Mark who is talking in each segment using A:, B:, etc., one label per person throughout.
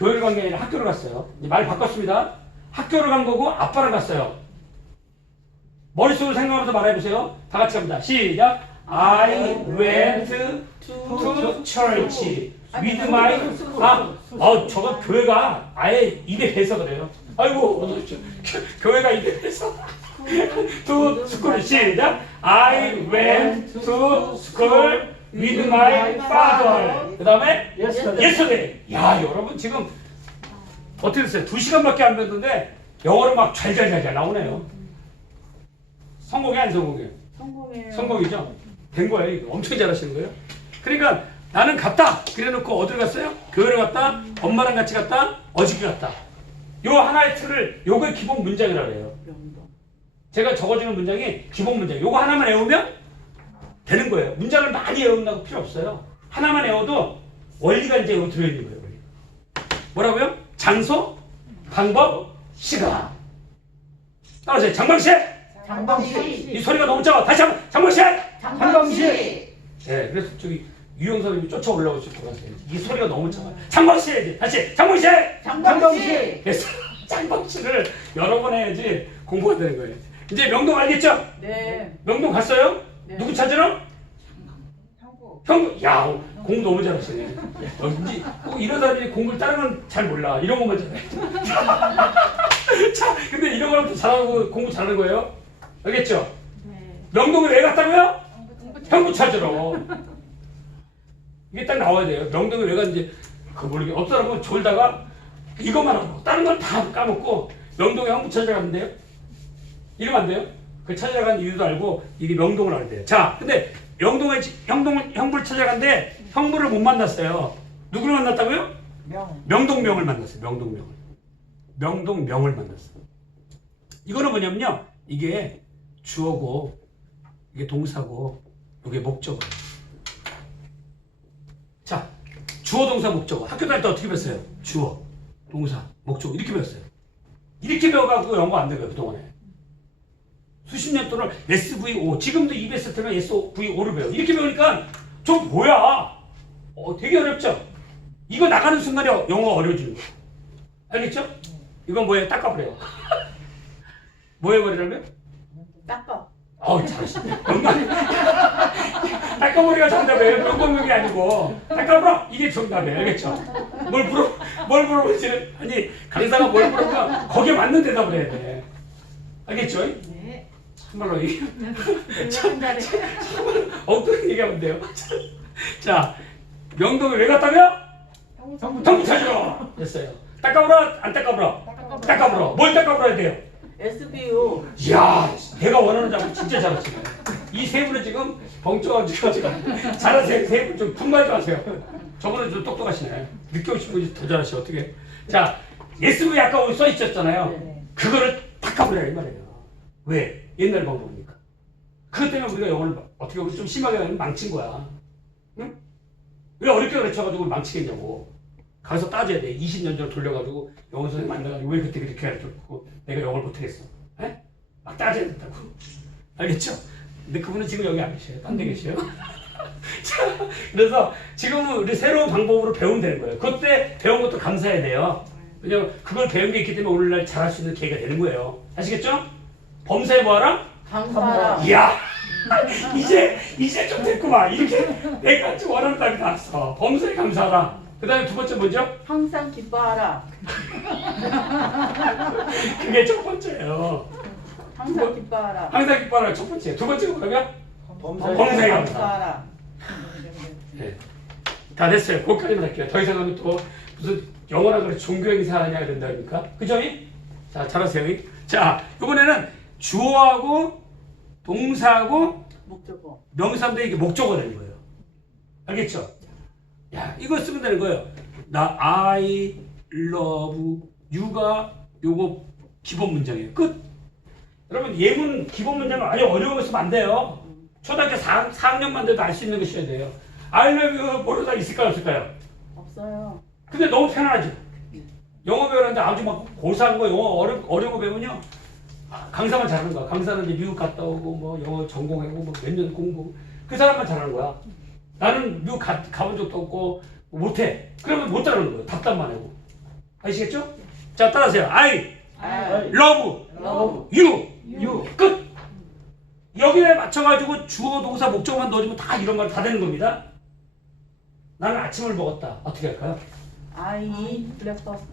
A: 교회를 간 게 아니라 학교를 갔어요. 말 바꿨습니다. 학교를 간 거고 아빠랑 갔어요. 머릿속으로 생각하면서 말해보세요. 다 같이 합니다. 시작. I went to church with my 아, 어, 저거 교회가 아예 입에 배서 그래요. 아이고, 교회가 입에 배서. to school 시작. I went to school with my father. 그 다음에 yesterday. 야, 여러분 지금 어떻게 됐어요? 두 시간밖에 안 됐는데 영어를 막 잘잘잘잘 나오네요. 성공이 안 성공이에요?
B: 성공해요.
A: 성공이죠? 된 거예요. 이거. 엄청 잘하시는 거예요. 그러니까 나는 갔다. 그래놓고 어디를 갔어요? 교회를 갔다. 엄마랑 같이 갔다. 어저께 갔다. 요 하나의 틀을 요게 기본 문장이라고 해요. 제가 적어주는 문장이 기본 문장. 요거 하나만 외우면 되는 거예요. 문장을 많이 외운다고 필요 없어요. 하나만 외워도 원리가 이제 여기 들어있는 거예요. 원리. 뭐라고요? 장소, 방법, 시간. 따라하세요. 장방씨!
B: 장방시.
A: 이 소리가 너무 작아. 다시 한번 장방씨!
B: 장방시.
A: 네, 그래서 저기 유영 선생님이 쫓아 올라오실 것 같아요. 이 소리가 너무 작아. 해야지. 다시 장방씨!
B: 장방시.
A: 그래서 장방씨를 여러 번 해야지 공부가 되는 거예요. 이제 명동 알겠죠?
B: 네.
A: 명동 갔어요?
B: 네.
A: 누구 찾으러?
B: 한국.
A: 형, 야, 공부 너무 잘하시네. 어, 이제 꼭 이런 사람이 공부를 다른 건 잘 몰라. 이런 것만 잘해. 자, 근데 이런 거는 또 잘하고 공부 잘하는 거예요. 알겠죠?
B: 네.
A: 명동에 왜 갔다고요? 형부 찾으러. 이게 딱 나와야 돼요. 명동에 왜 갔는지 그 모르게 어떤 사람은 졸다가 이것만 하고 다른 건 다 까먹고 명동에 형부 찾으러 갔는데요. 이러면 안 돼요. 그 찾으러 간 이유도 알고 이게 명동을 돼요. 자, 근데 명동에 지- 형동 형부를 찾아갔는데 형부를 못 만났어요. 누구를 만났다고요?
B: 명.
A: 명동명을 만났어요. 명동명을. 명동명을 만났어요. 이거는 뭐냐면요. 이게 주어고 이게 동사고 이게 목적어. 자, 주어 동사 목적어. 학교 다닐 때 어떻게 배웠어요? 주어, 동사, 목적어 이렇게 배웠어요. 이렇게 배워가지고 영어 안 돼요 그동안에. 수십 년 동안 SVO 지금도 EBS 때는 SVO를 배워. 이렇게 배우니까 저 뭐야? 어, 되게 어렵죠? 이거 나가는 순간에 영어 어려워지는 거야. 알겠죠? 이건 뭐예요? 닦아버려요. 뭐 해버리라면?
B: 닦아.
A: 어우, 잘하시네. 닦아버리가 정답이에요. 명동명이 아니고. 닦아버려! 이게 정답이에요. 알겠죠? 뭘 물어, 뭘 물어보지는, 아니, 강사가 뭘 물어보면 거기에 맞는 대답을 해야 돼. 알겠죠?
B: 네.
A: 참말로, 이
B: 참 잘해.
A: 엉뚱한 얘기하면 돼요. 자, 명동에 왜 갔다며? 정부 찾으러! 됐어요. 닦아버려? 안 닦아버려? 닦아버려. 뭘 닦아버려야 돼요?
B: SBO.
A: 이야, 내가 원하는 작품 진짜 잘하시네. 이세 분은 지금 벙쪄가지고 지금 잘하세요. 세분 좀 분발좀 하세요. 저분은 좀 똑똑하시네. 늦게 오신 분이 더 잘하셔. 어떻게? 자, 예스부 아까 써 있었잖아요.
B: 네네.
A: 그거를 닦아버려야 이 말이에요. 왜? 옛날 방법이니까. 그것 때문에 우리가 영어를 어떻게 보면 좀 심하게 하면 망친 거야. 응? 왜 어렵게 가르쳐가지고 망치겠냐고. 가서 따져야 돼. 20년 전 돌려가지고 영어 선생님 만나가지고 왜 그때 그렇게 가르쳤고 내가 영어를 못하겠어. 에? 막 따져야 된다고. 알겠죠? 근데 그분은 지금 여기 안 계셔요. 딴 데 계셔요. 자, 그래서 지금은 우리 새로운 방법으로 배우면 되는 거예요. 그때 배운 것도 감사해야 돼요. 왜냐면 그걸 배운 게 있기 때문에 오늘날 잘할 수 있는 기회가 되는 거예요. 아시겠죠? 범사에 뭐하라?
B: 감사하라.
A: 이야 이제 이제 좀 됐구만 이렇게 내가 좀 원하는 답이 나왔어 범사에 감사하라 그 다음에 두 번째 뭐죠?
B: 항상 기뻐하라.
A: 그게 첫 번째예요
B: 항상 기뻐하라.
A: 항상 기뻐하라 첫 번째 두 번째가 뭐라고요?
C: 범사에
A: 범사에 감사
B: 감사하라.
A: 네. 다 됐어요 거기까지만 할게요 더 이상 하면 또 무슨 영어라 그래 종교 행사 하냐 이런다니까 그죠? 자 잘하세요 자 이번에는 주어하고 동사하고
B: 목적어.
A: 명사인데 이게 목적어가 되는 거예요. 알겠죠? 야, 이거 쓰면 되는 거예요. 나 I love you가 요거 기본 문장이에요. 끝. 여러분 예문 기본 문장은 아주 어려운 거 쓰면 안 돼요. 초등학교 4, 4학년만 돼도 알 수 있는 거 써야 돼요. I love you 사람 있을까요? 없을까요?
B: 없어요.
A: 근데 너무 편하죠. 영어 배우는데 아주 막 고사한 거 영어 어려 어려운 거 배우면요. 강사만 잘하는 거야. 강사는 이제 미국 갔다 오고 뭐 영어 전공하고 뭐 몇 년 공부 그 사람만 잘하는 거야. 나는 미국 가, 가본 적도 없고 못해. 그러면 못 따르는 거야. 답답만 하고. 아시겠죠? 자, 따라하세요. I
B: I
A: love
B: love
A: you.
B: you.
A: 끝. 여기에 맞춰가지고 주어, 동사, 목적만 넣어주면 다 이런 말 다 되는 겁니다. 나는 아침을 먹었다. 어떻게 할까요?
B: I eat breakfast.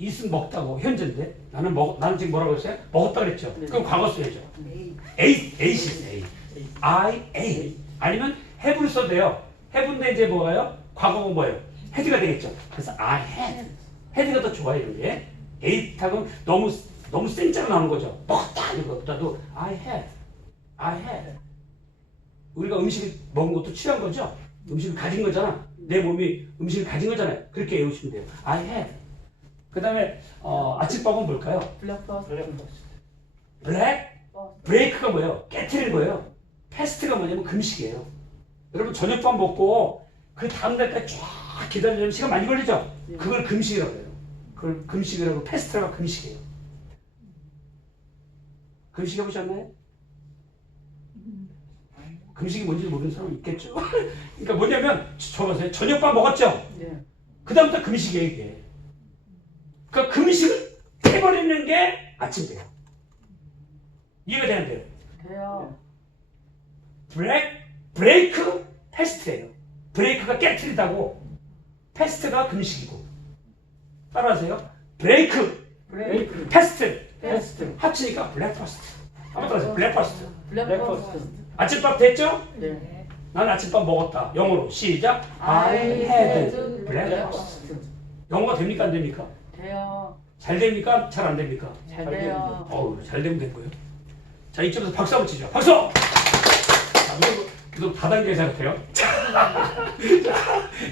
A: 이은 먹다고 현재인데 나는 먹 나는 지금 뭐라고 했어요? 먹었다 그랬죠.
B: 네.
A: 그럼 과거 써야죠.
B: 네.
A: ate, ate, ate. I ate. 아니면 have를 써도 돼요. have인데 이제 뭐가요? 과거가 뭐예요? had가 되겠죠. 그래서 I had. had가 더 좋아요, 이런 게. ate하고 너무 너무 센 자로 나오는 거죠. 먹었다 이런 것보다도 I had. I had. 우리가 음식을 먹은 것도 취한 거죠. 음식을 가진 거잖아. 내 몸이 음식을 가진 거잖아요. 그렇게 외우시면 돼요. I had. 그 다음에 어, 아침밥은 뭘까요?
B: breakfast.
A: 블랙 브레이크가 뭐예요? 깨트리는 거예요. 패스트가 뭐냐면 금식이에요. 여러분 저녁밥 먹고 그 다음 날까지 쫙 기다리려면 시간 많이 걸리죠?
B: 네.
A: 그걸 금식이라고 해요. 그걸 금식이라고 패스트가 금식이에요. 금식 해보셨나요? 금식이 뭔지 모르는 사람 있겠죠. 그러니까 뭐냐면 저 보세요. 저녁밥 먹었죠?
B: 네.
A: 그 다음부터 금식이에요 이게. 그러니까 금식을 해버리는 게 아침이에요. 이해가 되는데요.
B: 돼요.
A: 브레이크, 브레이크 패스트예요. 브레이크가 깨트리다고 패스트가 금식이고 따라하세요. 브레이크,
B: break
A: 패스트
B: fast.
A: 합치니까 블랙퍼스트. 한번 따라하세요. 블랙퍼스트.
B: breakfast.
A: 아침밥 됐죠?
B: 네.
A: 난 아침밥 먹었다. 영어로 시작. I had breakfast. 영어가 됩니까 안 됩니까?
B: 돼요.
A: 잘 됩니까? 잘 안 됩니까?
B: 잘 돼요.
A: 어우 잘 되면 된 거예요. 자 이쪽에서 박수 한번 치죠. 박수. 자, 그래도 그래도 다단계 잘해요.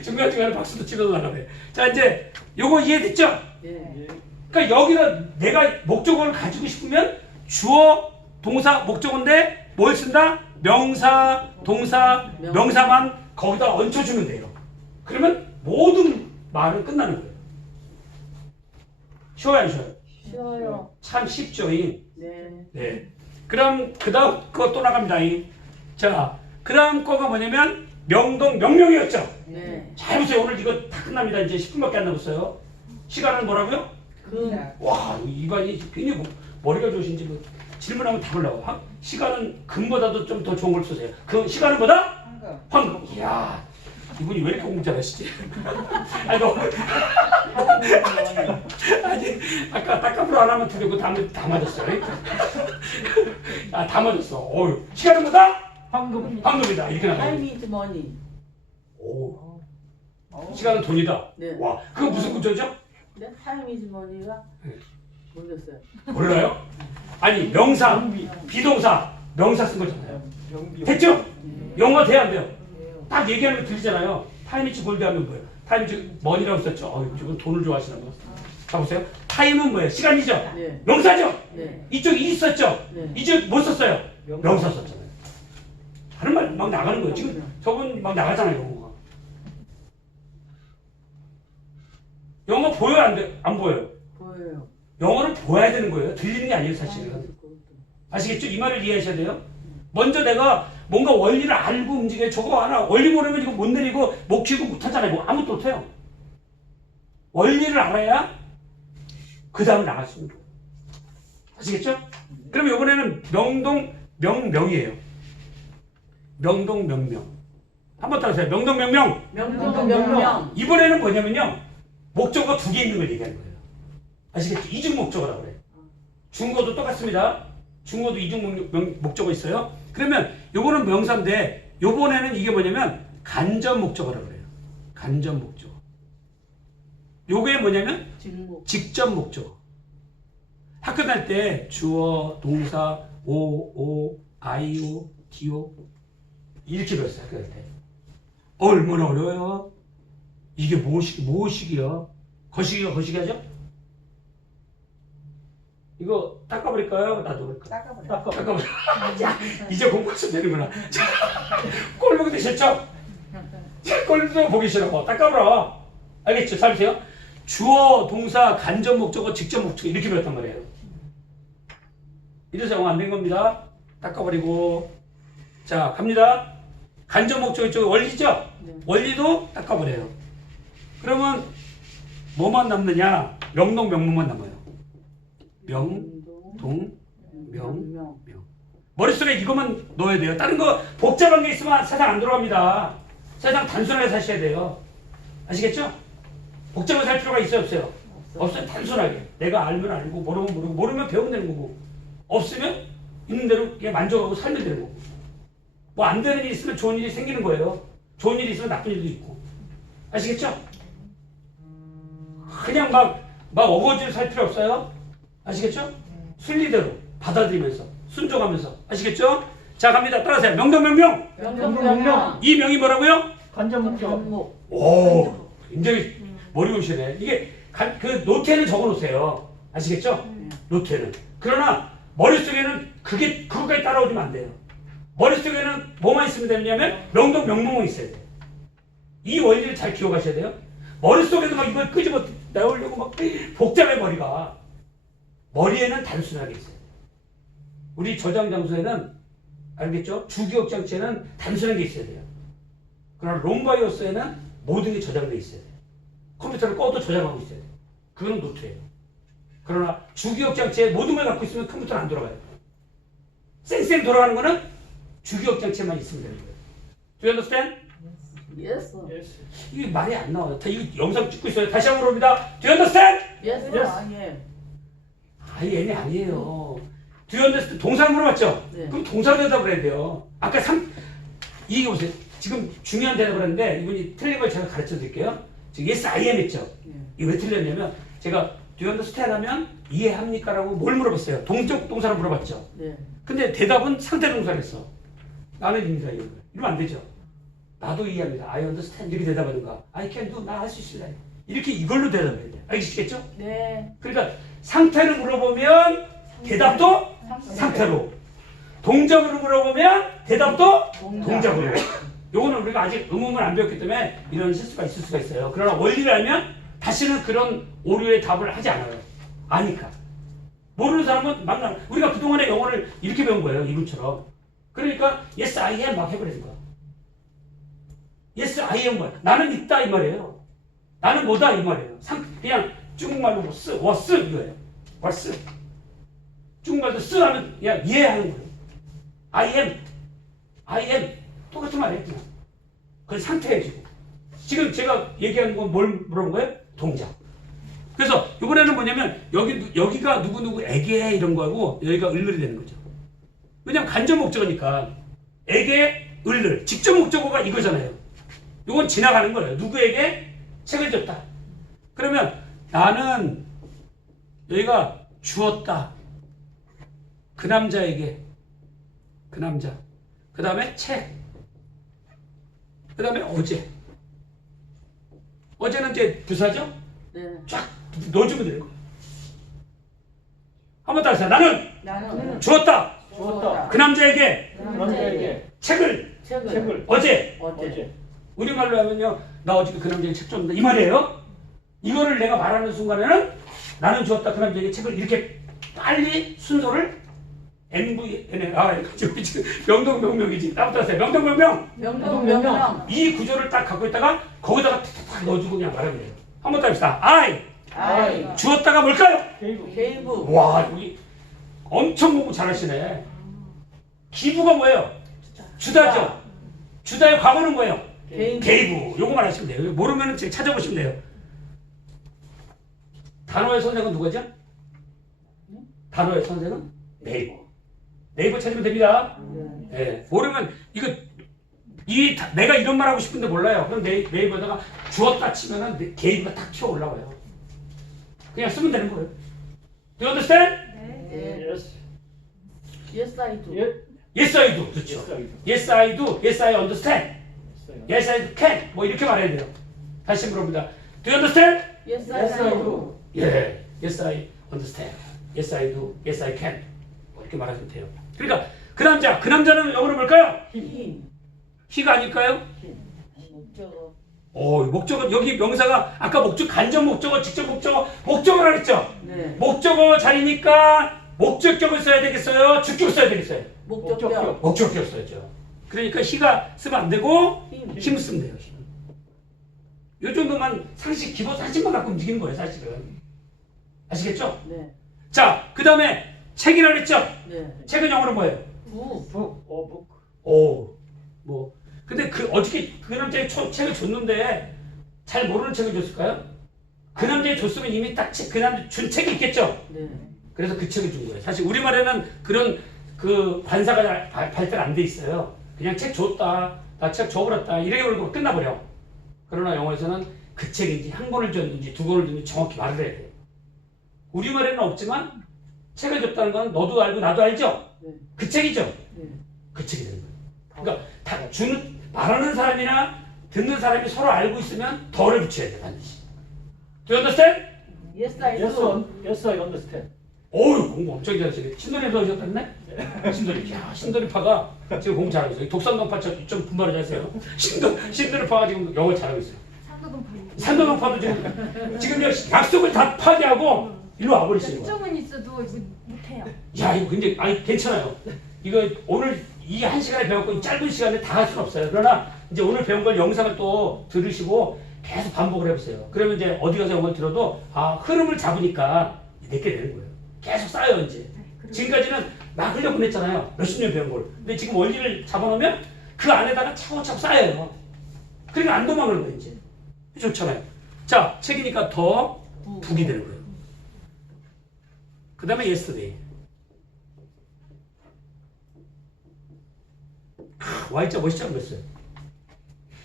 A: 중간 중간에 박수도 치면서 나가네. 자 이제 요거 이해됐죠?
B: 네.
A: 그러니까 여기다 내가 목적어를 가지고 싶으면 주어, 동사, 목적어인데 뭘 쓴다? 명사, 동사, 명사만 거기다 얹혀주면 돼요. 그러면 모든 말은 끝나는 거예요. 쉬워요, 안 쉬워요?
B: 쉬워요.
A: 참 쉽죠, 이.
B: 네.
A: 네. 그럼 그 다음 거 또 나갑니다. 이. 자, 그 다음 거가 뭐냐면 명동 명령이었죠.
B: 네.
A: 잘 보세요. 오늘 이거 다 끝납니다. 이제 10분밖에 안 남았어요. 시간은 뭐라고요?
B: 그
A: 와, 이반이 굉장히 뭐- 머리가 좋으신지 뭐 질문하면 답을 나와. 하- 시간은 금보다도 좀 더 좋은 걸 쓰세요. 그 시간은 뭐다? 황금. 이야, 이분이 왜 이렇게 공부 잘하시지? 아니, 너, 아니, 아까 딱까불어 안 하면 두려고 다, 다 맞았어요. 아, 다 맞았어. 어유 시간은 뭐다?
C: 황금.
A: 황금이다. 이렇게 나가요.
B: time is money.
A: 오, 시간은 돈이다.
B: 네.
A: 와, 그거 무슨 구조죠?
B: 네. time is money가
A: 네.
B: 모르겠어요.
A: 몰라요? 아니, 명사, 비동사, 명사 쓴 거잖아요. 됐죠? 영어 돼야 안 돼요? 딱 얘기하는 거 들리잖아요. 타임이치 골드 하면 뭐예요? 타임이치 머니라고 썼죠. 어, 이쪽은 돈을 좋아하시나 봐. 자 보세요. 타임은 뭐예요? 시간이죠?
B: 네.
A: 명사죠?
B: 네.
A: 이쪽 이 썼죠?
B: 네.
A: 이제 뭐 썼어요?
C: 명사.
A: 명사 썼잖아요. 하는 말 막 나가는 거예요. 지금 저분 막 나가잖아요. 영어가. 영어 보여요? 안, 돼? 안 보여요?
B: 보여요.
A: 영어를 보여야 되는 거예요. 들리는 게 아니에요, 사실은. 아시겠죠? 이 말을 이해하셔야 돼요. 먼저 내가 뭔가 원리를 알고 움직여요. 저거 하나 원리 모르면 이거 못 내리고 못 키우고 못 하잖아요. 뭐 아무것도 못 해요. 원리를 알아야 그 다음 나갈 수 있는 거예요. 아시겠죠? 그럼 이번에는 명동 명명이에요. 명동 명명. 한 번 따라하세요. 명동 명명.
B: 명령 명령.
A: 이번에는 뭐냐면요. 목적어 두 개 있는 걸 얘기하는 거예요. 아시겠죠? 이중 목적어라고 그래요. 중국어도 똑같습니다. 중국어도 이중 목- 목적어 있어요. 그러면 요거는 명사인데 요번에는 이게 뭐냐면 간접 목적어라고 그래요. 간접 목적어. 요게 뭐냐면
B: 직목.
A: 직접 목적어. 학교 다닐 때 주어, 동사, 오, 오, 아이오, 디오 이렇게 배웠어요. 학교 다닐 때. 얼마나 어려워요. 이게 무엇이, 무엇이기요? 거시기가 거시기 하죠? 이거 닦아버릴까요? 놔둬버릴까요?
C: 닦아버려.
A: 닦아버려. 자, 이제 공부하시면 되는구나. 자, 꼴 보기 싫죠? 자, 꼴도 보기 싫어. 닦아버려. 알겠죠? 잘 보세요. 주어, 동사, 간접 목적어, 직접 목적어 이렇게 배웠단 말이에요. 이래서 영어 안 된 겁니다. 닦아버리고. 자, 갑니다. 간접 목적어 쪽에 원리죠?
B: 네.
A: 원리도 닦아버려요. 그러면 뭐만 남느냐? 명동 명문만 남아요. 명, 동, 명,
B: 명명.
A: 머릿속에 이것만 넣어야 돼요. 다른 거 복잡한 게 있으면 세상 안 돌아갑니다. 세상 단순하게 사셔야 돼요. 아시겠죠? 복잡하게 살 필요가 있어요, 없어요? 없어요. 단순하게. 내가 알면 알고, 모르면 모르고, 모르면 배우면 되는 거고, 없으면 있는 대로 그냥 만족하고 살면 되는 거고. 뭐 안 되는 일이 있으면 좋은 일이 생기는 거예요. 좋은 일이 있으면 나쁜 일도 있고. 아시겠죠? 그냥 막, 막 어거지로 살 필요 없어요. 아시겠죠? 순리대로 받아들이면서, 순종하면서. 아시겠죠? 자, 갑니다. 따라하세요. 명동명명!
B: 명명.
A: 이 명이 뭐라고요?
C: 관전목적
B: 명목.
A: 오, 굉장히 머리 오시네. 이게 가- 그 노트에는 적어놓으세요. 아시겠죠? 노트에는. 그러나 머릿속에는 그게 그것까지 따라오시면 안 돼요. 머릿속에는 뭐만 있으면 되냐면 명동 명목만 있어야 돼요. 이 원리를 잘 기억하셔야 돼요. 머릿속에서 막 이걸 끄집어 나오려고 막 복잡해 머리가. 머리에는 단순하게 있어요. 우리 저장 장소에는 알겠죠? 주기억 장치에는 단순한 게 있어야 돼요. 그러나 롬바이오스에는 모든 게 저장돼 있어야 돼요. 컴퓨터를 꺼도 저장하고 있어야 돼요. 그건 노트예요. 그러나 주기억 장치에 모든 걸 갖고 있으면 컴퓨터는 안 돌아가요. 쌩쌩 돌아가는 거는 주기억 장치에만 있으면 되는 거예요. Do you understand?
B: 예스.
C: 예스
A: 이게 말이 안 나와요. 다 이거 영상 찍고 있어요. 다시 한번 물어봅니다. Do you understand?
B: 예스.
C: 예스.
B: 아예.
A: 아, 얘네 아니에요. Understand? 동사를 물어봤죠?
B: 네.
A: 그럼 동사로 대답을 해야 돼요. 아까 삼, 이게 보세요. 지금 중요한 대답을 했는데 이분이 틀린 걸 제가 가르쳐 드릴게요. 지금 yes, I am 했죠?
B: 예.
A: 이게 왜 틀렸냐면 제가 Do you understand 하면 이해합니까? 라고 뭘 물어봤어요? 동적 동사를 물어봤죠.
B: 네.
A: 근데 대답은 상태 동사를 했어. 나는 입니다. 이러면 안 되죠. 나도 이해합니다. I understand. 이렇게 대답하는가. I can do. 나 할 수 있습니다. 이렇게 이걸로 대답해야 돼. 알겠죠?
B: 네.
A: 그러니까 상태를 물어보면 대답도 상태로. 동작으로 물어보면 대답도
B: 동작.
A: 동작 으로. 요거는 우리가 아직 음음을 안 배웠기 때문에 이런 실수가 있을 수가 있어요. 그러나 원리를 알면 다시는 그런 오류의 답을 하지 않아요. 아니까. 모르는 사람은 만나. 우리가 그동안에 영어를 이렇게 배운 거예요. 이분처럼. 그러니까 yes I am 막 해버리는 거야. yes I am 뭐야? 나는 있다 이 말이에요. 나는 뭐다 이 말이에요. 상, 그냥 중국말로 뭐 쓰, 워스 이거예요. 워스. 중국말도 쓰 하면 그냥 이해하는 거예요. I am, I am 똑같은 말이에요. 그냥. 그건 상태해지고. 지금 제가 얘기하는 건 뭘 물어본 거예요? 동작. 그래서 이번에는 뭐냐면 여기 누- 여기가 누구 누구 에게 이런 거하고 여기가 을을이 되는 거죠. 왜냐면 간접 목적어니까 에게 을을 직접 목적어가 이거잖아요. 이건 지나가는 거예요. 누구에게 책을 줬다. 그러면 나는 여기가 주었다. 그 남자에게 그 남자. 그 다음에 책. 그 다음에 어제. 어제는 이제 부사죠?
B: 네.
A: 쫙 넣어주면 되는 거예요. 한번 더 하세요. 나는
B: 나는
A: 주었다.
C: 주었다
A: 그 남자에게
C: 남자에게
A: 책을
B: 책을
C: 책을
A: 어제.
B: 어제.
C: 어제
A: 우리말로 하면요. 나 어제 그 남자에게 책 줬는데 이 말이에요. 이거를 내가 말하는 순간에는 나는 주었다 그 남자에게 책을 이렇게 빨리 순서를 NVN에 아 명동명명이지 나부터 하세요. 명동명명
B: 명명 명명.
A: 이 구조를 딱 갖고 있다가 거기다가 탁탁 넣어주고 그냥 말하면 돼요. 한 번 더 합시다. I
B: 아이.
A: 주었다가 뭘까요?
C: 게이브.
A: 와 여기 엄청 공부 잘하시네. 기부가 뭐예요? 주다죠. 주다의 과거는 뭐예요?
B: 게이브.
A: 게이브. 요거만 하시면 돼요. 모르면 은 찾아보시면 돼요. 단어의 선생은 누구죠? 단어의 선생은 네이버. 네이버 찾으면 됩니다.
B: 네.
A: 예. 모르면 이거 이 다- 내가 이런 말 하고 싶은데 몰라요. 그럼 네이, 네이버에다가 주었다 치면은 네- 게이브가 딱 튀어 올라와요. 그냥 쓰면 되는 거예요. Do you understand?
B: 네.
C: 예스
B: Yes I do.
C: 예
A: Yes, I do. 그렇죠. Yes, I do. Yes, I understand. Yes, I can. 뭐 이렇게 말해야 돼요. 다시 물어봅니다. Do you understand?
B: Yes
C: Yes,
B: I
C: I
B: do.
A: 예. Yes, I understand. Yes, I do. Yes, I can. 뭐 이렇게 말하시면 돼요. 그러니까 그 남자, 그 남자는 영어로 뭘까요?
B: 힘.
A: he가 아닐까요?
B: 목적어.
A: 오, 목적어 여기 명사가 아까 목적 간접 목적어, 직접 목적어, 목적어라 그랬죠?
B: 네.
A: 목적어 자리니까 목적격을 써야 되겠어요? 주격 써야 되겠어요?
B: 목적격.
C: 목적격.
A: 목적격 써야죠. 그러니까 he가 쓰면 안 되고
B: 힘.
A: 힘 쓰면 돼요. 힘. 요 정도만 상식 기본 상식만 갖고 움직이는 거예요, 사실은. 아시겠죠?
B: 네.
A: 자, 그 다음에 책이라 그랬죠?
B: 네.
A: 책은 영어로 뭐예요?
B: 부.
C: 북, 어 북.
A: 오, 뭐. 근데 그, 어떻게 그 남자에 초- 책을 줬는데 잘 모르는 책을 줬을까요? 그 남자에 줬으면 이미 딱 그 남자 준 책이 있겠죠?
B: 네.
A: 그래서 그 책을 준 거예요. 사실 우리말에는 그런 그 관사가 발달 안 돼 있어요. 그냥 책 줬다, 나 책 줘버렸다 이렇게 그러고 끝나버려. 그러나 영어에서는 그 책인지 한 권을 줬는지 두 권을 줬는지 정확히 말을 해야 돼요. 우리말에는 없지만 책을 줬다는 건 너도 알고 나도 알죠?
B: 네.
A: 그 책이죠?
B: 네.
A: 그 책이 되는 거예요. 그러니까 다 주는 말하는 사람이나 듣는 사람이 서로 알고 있으면 덜을 붙여야 돼 반드시. Do you understand?
B: Yes, I do.
C: Yes, I understand.
A: 어우 공부 엄청 잘하시네. 신도림 배우셨다네? 신도림. 야 신도림파가 지금 공부 잘하고 있어요. 독산동파처럼 좀 분발을 하세요. 신도 신도림파가 지금 영어 잘하고 있어요. 산도동파도 지금 지금 저 약속을 다 파기하고 일로 와버리시는 거야.
D: 특정은 있어도 이거 못해요.
A: 야 이거 근데 아니 괜찮아요. 이거 오늘 이 한 시간에 배웠고 이 짧은 시간에 다 할 수는 없어요. 그러나 이제 오늘 배운 걸 영상을 또 들으시고 계속 반복을 해보세요. 그러면 이제 어디 가서 영어를 들어도 아 흐름을 잡으니까 내게 되는 거예요. 계속 쌓여 이제. 지금까지는 막 흘려보냈잖아요. 몇십 년 배운 걸. 근데 지금 원리를 잡아놓으면 그 안에다가 차곡차곡 쌓여요. 그러니까 안 도망가는 거예요 이제. 좋잖아요. 자 책이니까 더
B: 부.
A: 북이 되는 거예요. 그 다음에 yesterday. 크, Y자 멋있다고 그랬어요.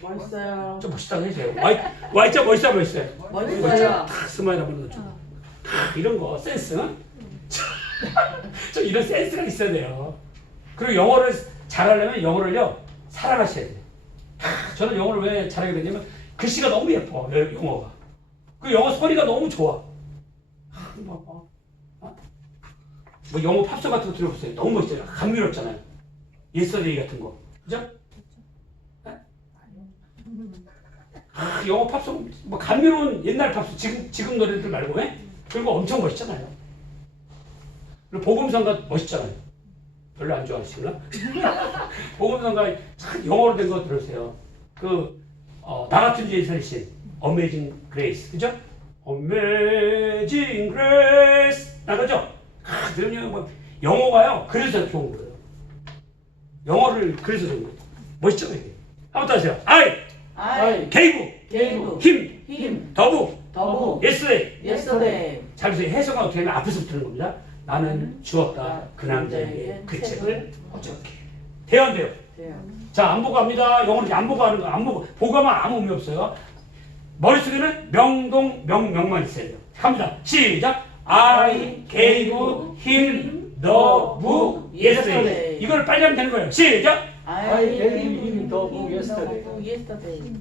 B: 멋있어요.
A: 좀 멋있다고 해주세요. Y, Y자 멋있다고 그랬어요.
B: 멋있어요.
A: 탁 스마일 한번 넣어줘. 탁 이런 거 센스. 좀 이런 센스가 있어야 돼요. 그리고 영어를 잘하려면 영어를요 살아가셔야 돼요. 탁, 저는 영어를 왜 잘하게 됐냐면 글씨가 너무 예뻐 여- 영어가. 그 영어 소리가 너무 좋아. 아, 뭐, 어? 뭐 영어 팝송 같은 거 들어보세요. 너무 멋있잖아요. 감미롭잖아요. 예스터데이 같은 거. 그죠? 네? 아, 영어 팝송 뭐 감미로운 옛날 팝송 지금 지금 노래들 말고 왜? 그리고 엄청 멋있잖아요. 복음성가 멋있잖아요. 별로 안 좋아하시구나. 복음성가 참 영어로 된 거 들으세요. 그 어, 나 같은 죄 살신 Amazing Grace 그죠? Amazing Grace 나가죠? 아, 들으면 뭐 영어가요. 그래서 좋은 거예요. 영어를 그래서 좋은 거예요. 멋있죠, 이게. 한번 더 하세요. I
B: I
A: gave
B: gave
A: him
B: him
A: 더부
B: 더부
A: yesterday
B: yesterday.
A: 잘 보세요. 해석은 어떻게 하면 앞에서 붙는 겁니다. 나는 주었다 그 남자에게 그 책을 어떻게 돼요 안 돼요?
B: 돼요.
A: 자 안 보고 합니다. 영어로 안 보고 하는 거 안 보고 보고 하면 아무 의미 없어요. 머릿속에는 명동 명 명만 있어야 돼요. 갑니다. 시작. I gave him the book yesterday. 이걸 빨리 하면 되는 거예요. 시작.
B: I
C: gave him the book yesterday.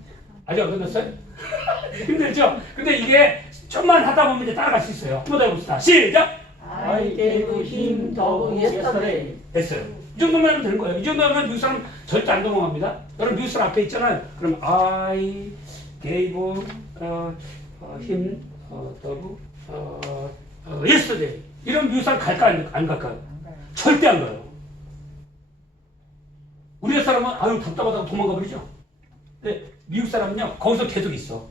A: 아직 안 끝났어요? 힘들죠? 근데 이게 좀만 하다 보면 이제 따라갈 수 있어요. 한번 더 해봅시다. 시작.
B: I gave him book yesterday.
A: 됐어요. 이 정도만 하면 되는 거예요. 이 정도면 미국 사람 절대 안 도망갑니다. 여러분 미국 사람 앞에 있잖아요. 그럼 I gave uh, uh, him the book uh, uh, yesterday. 이런 미국 사람 갈까 안, 안 갈까요? 절대 안 가요. 우리나라 사람은 아유 답답하다고 도망가 버리죠. 근데 미국 사람은요 거기서 계속 있어.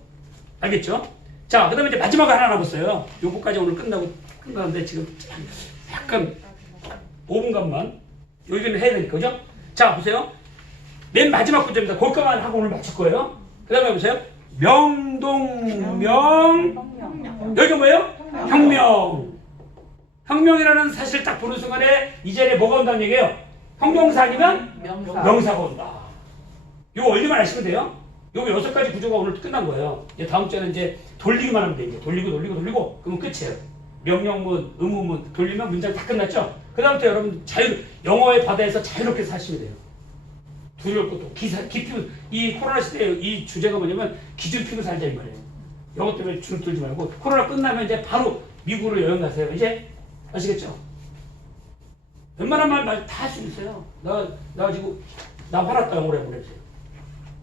A: 알겠죠? 자, 그 다음에 이제 마지막으로 하나 남았어요. 요거까지 오늘 끝나고 끝나는데 지금 약간 5분간만 여기는 해야 되니까 그죠? 자 보세요. 맨 마지막 구절입니다. 그것만 하고 오늘 마칠 거예요. 그 다음에 보세요. 명동명 여기가 뭐예요? 혁명. 혁명이라는 사실 딱 보는 순간에 이 자리에 뭐가 온다는 얘기예요? 혁명사 아니면
B: 명사.
A: 명사가 온다. 요 원리만 아시면 돼요. 요 여섯 가지 구조가 오늘 끝난 거예요. 이제 다음 주에는 이제 돌리기만 하면 돼. 이제 돌리고 돌리고 돌리고 그러면 끝이에요. 명령문, 의무문 돌리면 문장 다 끝났죠. 그 다음부터 여러분 자유 영어의 바다에서 자유롭게 사시면 돼요. 두려울 것도 기사 깊이 이 코로나 시대에 이 주제가 뭐냐면 기준 피고 살자 이 말이에요. 영어 때문에 줄 들지 말고 코로나 끝나면 이제 바로 미국으로 여행 가세요. 이제 아시겠죠? 웬만한 말 다 할 수 있어요. 나, 나 지금, 나 화났다 영어로 해보내주세요.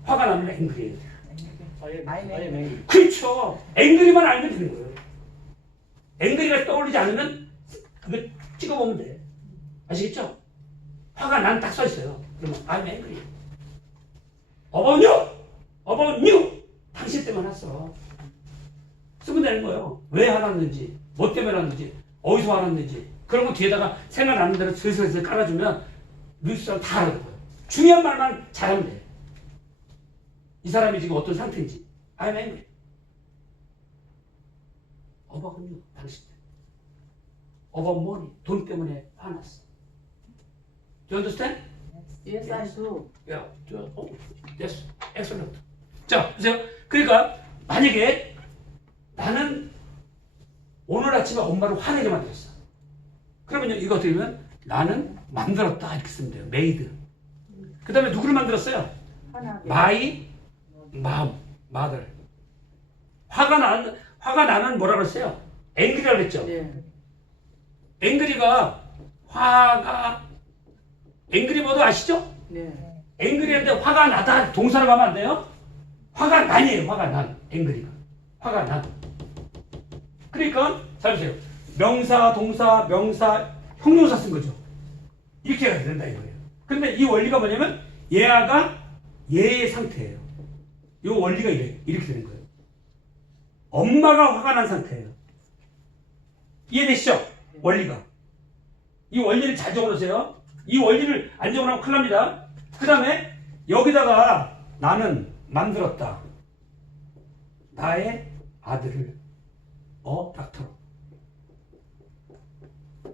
A: 화가 나면 앵그리예요. 그렇죠. 앵그리만 알면 되는 거예요. 앵그리가 떠올리지 않으면 그거 찍어보면 돼. 아시겠죠? 화가 난 딱 써있어요. 그러면 I'm angry. About you? About you? 당신 때문에 화났어. 쓰면 되는 거예요. 왜 화났는지, 뭐 때문에 화났는지, 어디서 화났는지. 그런 거 뒤에다가 생각나는 대로 슬슬슬 깔아주면 뉴스랑 다 알아듣고요. 중요한 말만 잘하면 돼. 이 사람이 지금 어떤 상태인지. I'm angry. 어버군요, 당신. 어버 money, 돈 때문에 화났어. Do you understand?
B: Yes, I do.
A: 야, 저, 어, yes, excellent. 자, 보세요. 그러니까 만약에 나는 오늘 아침에 엄마를 화내게 만들었어. 그러면요, 이거 어떻게 되면 나는 만들었다 이렇게 쓰면 돼요. made. 그 다음에 누구를 만들었어요? my mom, mother. 화가 나는 화가 나는 뭐라 그랬어요? angry라 그랬죠.
B: 네.
A: angry가 화가 angry 뭐도 아시죠?
B: 네.
A: 앵그리한테 화가 나다 동사로 가면 안 돼요? 화가 난이에요. 화가 난. 앵그리가. 화가 난. 그러니까 잘 보세요. 명사, 동사, 명사, 형용사 쓴 거죠. 이렇게 해야 된다 이거예요. 근데 이 원리가 뭐냐면 얘가 얘의 상태예요. 이 원리가 이래. 이렇게 되는 거예요. 엄마가 화가 난 상태예요. 이해되시죠? 원리가. 이 원리를 잘 적어놓으세요. 이 원리를 안 적어놓으면 큰일 납니다. 그 다음에 여기다가 나는 만들었다. 나의 아들을 어 닥터로.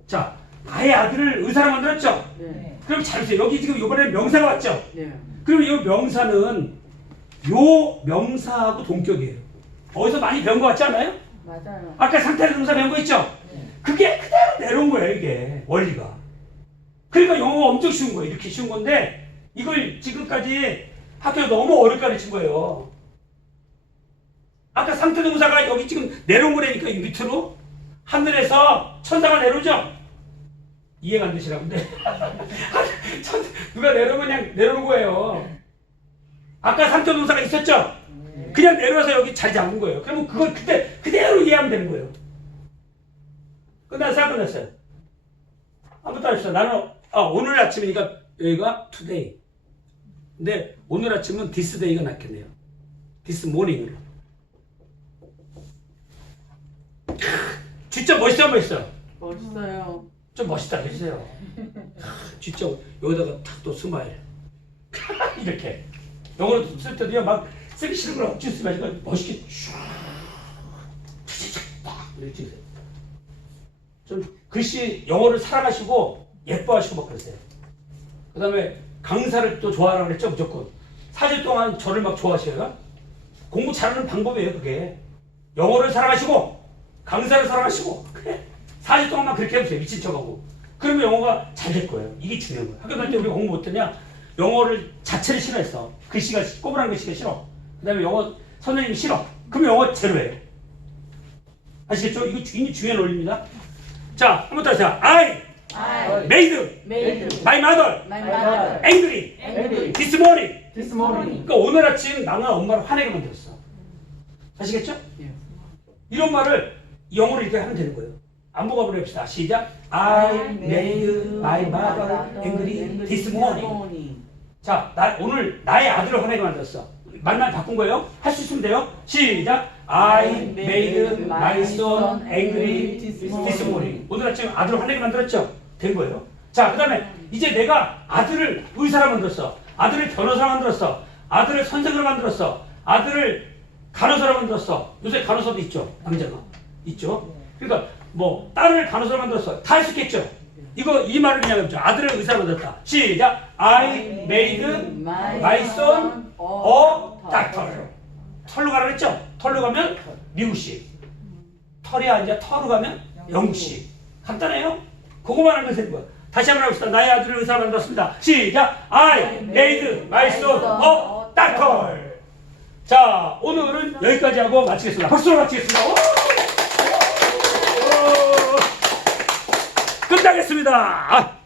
A: 자, 나의 아들을 의사로 만들었죠.
B: 네.
A: 그럼 잘 보세요. 여기 지금 이번에 명사가 왔죠.
B: 네.
A: 그럼 이 명사는 요 명사하고 동격이에요. 어디서 많이 배운 거 같지 않아요?
B: 맞아요.
A: 아까 상태의 동사 배운 거 있죠? 그게 그대로 내려온 거예요, 이게. 원리가. 그러니까 영어가 엄청 쉬운 거예요. 이렇게 쉬운 건데, 이걸 지금까지 학교에 너무 어렵게 가르친 거예요. 아까 상태 동사가 여기 지금 내려온 거라니까, 이 밑으로. 하늘에서 천사가 내려오죠? 이해가 안. 천, 누가 내려오면 그냥 내려오는 거예요. 아까 상태 동사가 있었죠? 그냥 내려와서 여기 자리 잡은 거예요. 그러면 그걸 그때 그대로 이해하면 되는 거예요. 끝났어요? 안 끝났어요? 아무것도 안 했어. 나는 아, 오늘 아침이니까 여기가 today. 근데 오늘 아침은 this day가 낫겠네요. this morning으로. 진짜 멋있어 멋있어.
B: 멋있어요.
A: 좀 멋있다 해주세요. 진짜 여기다가 탁 또 스마일. 이렇게. 영어로 쓸 때도요 막 쓰기 싫은 걸 억지로 쓰지 마시고 멋있게 슉. 이렇게. 좀 글씨 영어를 사랑하시고 예뻐하시고 막 그러세요. 그 다음에 강사를 또 좋아하라고 그랬죠 무조건. 4주 동안 저를 막 좋아하셔요. 공부 잘하는 방법이에요 그게. 영어를 사랑하시고 강사를 사랑하시고 그래. 4주 동안만 그렇게 해보세요. 미친 척하고. 그러면 영어가 잘 될 거예요. 이게 중요한 거예요. 학교 다닐 때 우리 공부 못했냐? 영어를 자체를 싫어했어. 글씨가 꼬부랑 글씨가 싫어. 그 다음에 영어 선생님이 싫어. 그러면 영어 제로예요. 아시겠죠? 이거 주- 이미 중요한 원리입니다. 자, 한번 더 하자. I
B: I
A: made
B: made
A: my mother
B: my mother
A: angry
B: angry
A: this morning.
C: This morning.
A: 그러니까 오늘 아침 나는 엄마를 화내게 만들었어. 아시겠죠?
B: 예.
A: 이런 말을 영어로 이렇게 하면 되는 거예요. 안보가 한번 해봅시다. 시작. I made my mother angry this morning. 자, 나, 오늘 나의 아들을 화내게 만들었어. 말만 바꾼 거예요. 할 수 있으면 돼요. 시작. I made my son angry this morning. 오늘 아침 아들을 화내게 만들었죠. 된 거예요. 자, 그 다음에 이제 내가 아들을 의사로 만들었어. 아들을 변호사로 만들었어. 아들을 선생으로 만들었어. 아들을 간호사로 만들었어. 요새 간호사도 있죠. 남자가. 있죠. 그러니까 뭐 딸을 간호사로 만들었어. 다 할 수 있겠죠. 이거 이 말을 그냥 해보죠. 아들을 의사로 만들었다. 시작. I made my son a doctor. 털로 가라 그랬죠? 털로 가면 미국식. 털이 아니라 털로 가면 영국식. 간단해요. 그거만 하면 되는 거야. 다시 한번 해봅시다. 나의 아들을 의사로 만들었습니다. 시작. I made my son a doctor. 자, 오늘은 여기까지 하고 마치겠습니다. 박수로 마치겠습니다. 오! 오! 끝나겠습니다.